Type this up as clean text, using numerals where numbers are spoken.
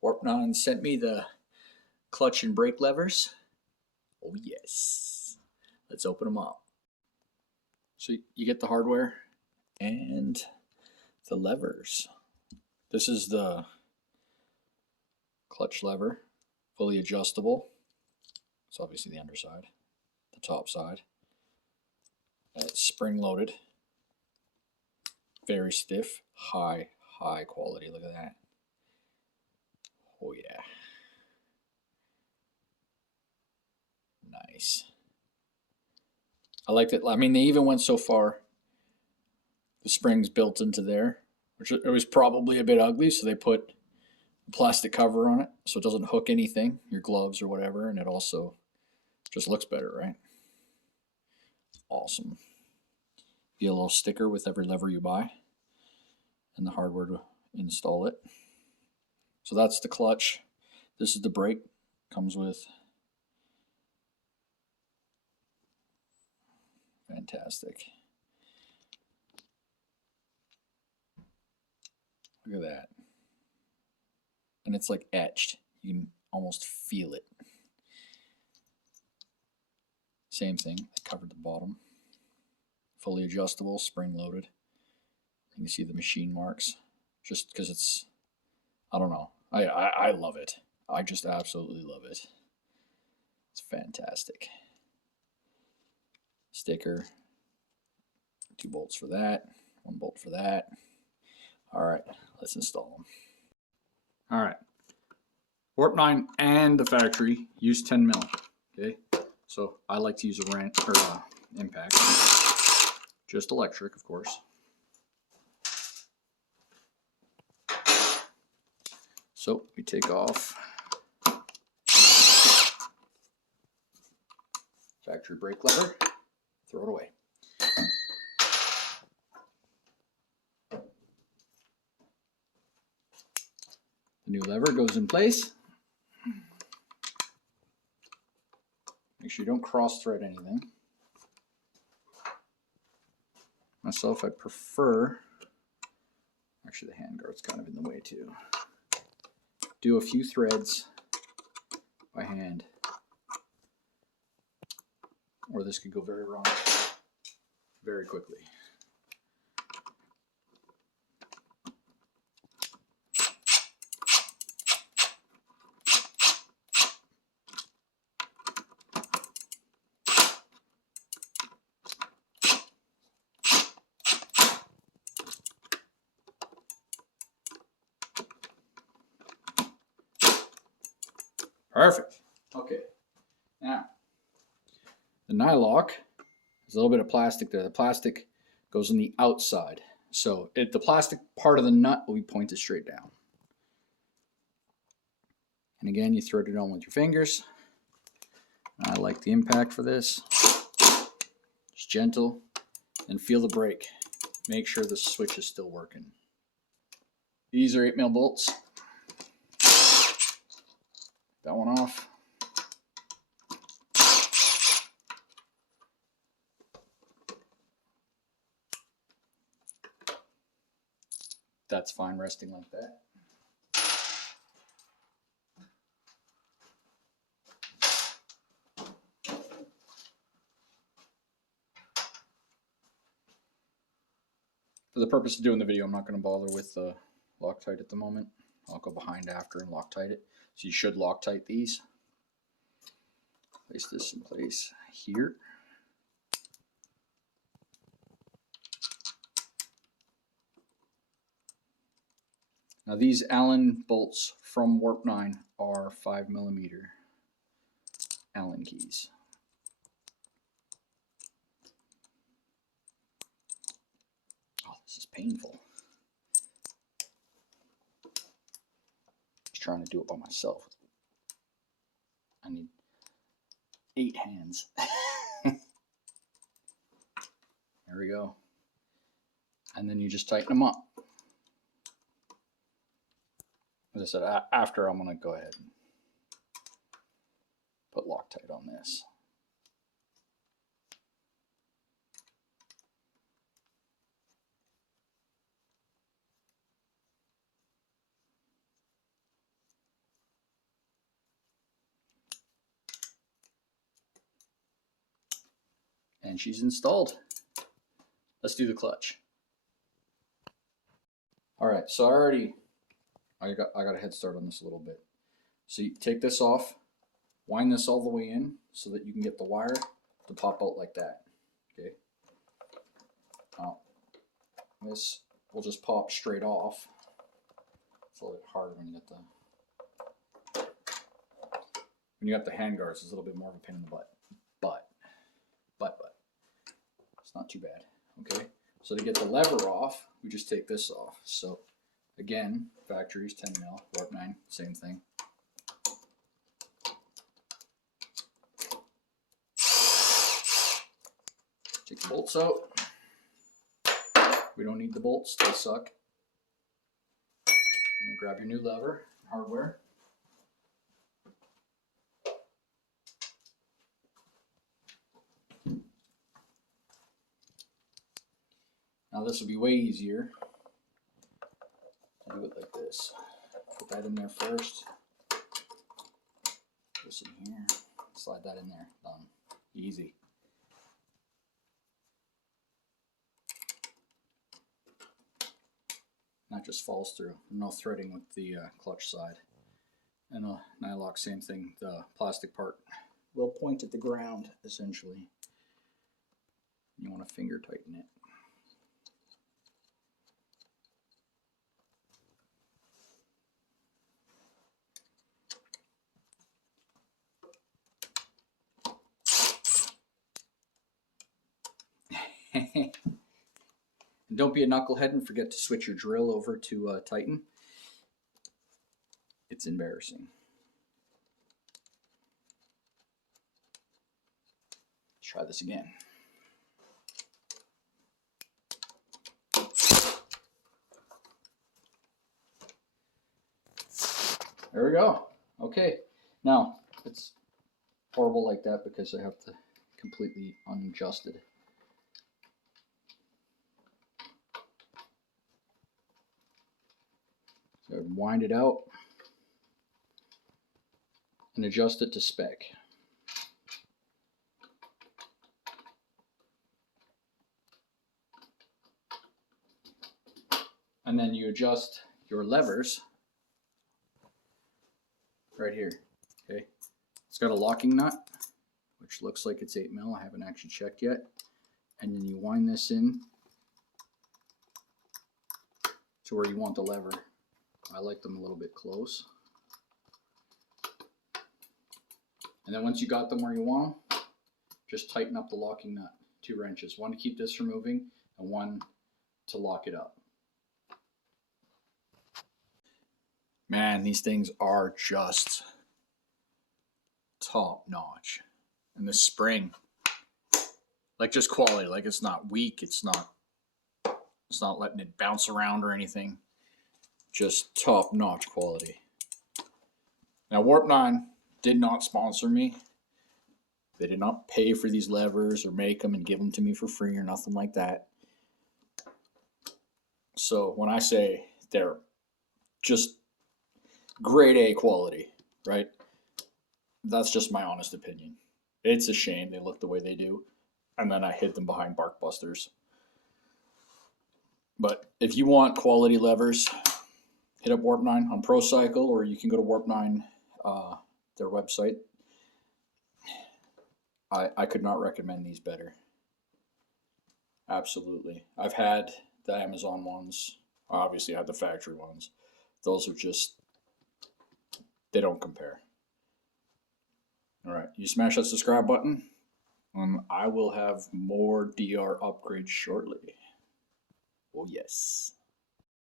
Warp 9 sent me the clutch and brake levers. Oh yes. Let's open them up. So you get the hardware and the levers. This is the clutch lever, fully adjustable. It's obviously the underside, the top side. It's spring loaded. Very stiff, high quality. Look at that. Oh yeah. Nice. I liked it. I mean, they even went so far, the springs built into there, which it was probably a bit ugly, so they put a plastic cover on it so it doesn't hook anything, your gloves or whatever, and it also just looks better, right? Awesome. You get a little sticker with every lever you buy and the hardware to install it. So that's the clutch. This is the brake. Comes with fantastic. Look at that. And it's like etched. You can almost feel it. Same thing. I covered the bottom. Fully adjustable, spring loaded. You can see the machine marks. Just because it's, I don't know. I love it. I just absolutely love it. It's fantastic. Sticker. 2 bolts for that. 1 bolt for that. All right, let's install them. All right. Warp 9 and the factory use 10 mil. Okay, so I like to use a wrench or impact, just electric, of course. So we take off factory brake lever, throw it away. The new lever goes in place. Make sure you don't cross thread anything. Myself, I prefer, actually the handguard's kind of in the way too. Do a few threads by hand, or this could go very wrong very quickly. Perfect. Okay. Now, the nylock, there's a little bit of plastic there. The plastic goes on the outside. So the plastic part of the nut will be pointed straight down. And again, you thread it on with your fingers. I like the impact for this. Just gentle and feel the brake. Make sure the switch is still working. These are 8 mil bolts. That one off. That's fine resting like that. For the purpose of doing the video, I'm not going to bother with Loctite at the moment. I'll go behind after and Loctite it. So you should Loctite these. Place this in place here. Now these Allen bolts from Warp 9 are 5mm Allen keys. Oh, this is painful. Just trying to do it by myself. I need 8 hands. There we go. And then you just tighten them up. As I said, after I'm going to go ahead and put Loctite on this. And she's installed. Let's do the clutch. All right, so I got a head start on this a little bit. So you take this off, wind this all the way in so that you can get the wire to pop out like that. Okay. Now, this will just pop straight off. It's a little bit harder when you got the hand guards. It's a little bit more of a pain in the butt. But it's not too bad. Okay. So to get the lever off, we just take this off. So again, factory's 10 mil, warp 9, same thing. Take the bolts out. We don't need the bolts, they suck. And grab your new lever, hardware. Now this will be way easier. I'll do it like this. Put that in there first. This in here. Slide that in there. Done. Easy. That just falls through. No threading with the clutch side. And a nylock, same thing. The plastic part will point at the ground, essentially. You want to finger tighten it. Don't be a knucklehead and forget to switch your drill over to Titan. It's embarrassing. Let's try this again. There we go. Okay. Now, it's horrible like that because I have to completely unadjust it. So I would wind it out and adjust it to spec. And then you adjust your levers right here. Okay, it's got a locking nut, which looks like it's 8 mil. I haven't actually checked yet. And then you wind this in to where you want the lever. I like them a little bit close. And then once you got them where you want them, just tighten up the locking nut. 2 wrenches, one to keep this from moving and one to lock it up. Man, these things are just top notch. And the spring, like just quality, like it's not weak, it's not letting it bounce around or anything. Just top notch quality. Now Warp 9 did not sponsor me. They did not pay for these levers or make them and give them to me for free or nothing like that. So when I say they're just grade A quality, right? That's just my honest opinion. It's a shame they look the way they do. And then I hid them behind bark busters. But if you want quality levers, hit up Warp 9 on ProCycle, or you can go to Warp 9, their website. I could not recommend these better. Absolutely. I've had the Amazon ones. Obviously, I had the factory ones. Those are just, they don't compare. All right, you smash that subscribe button, and I will have more DR upgrades shortly. Oh, yes.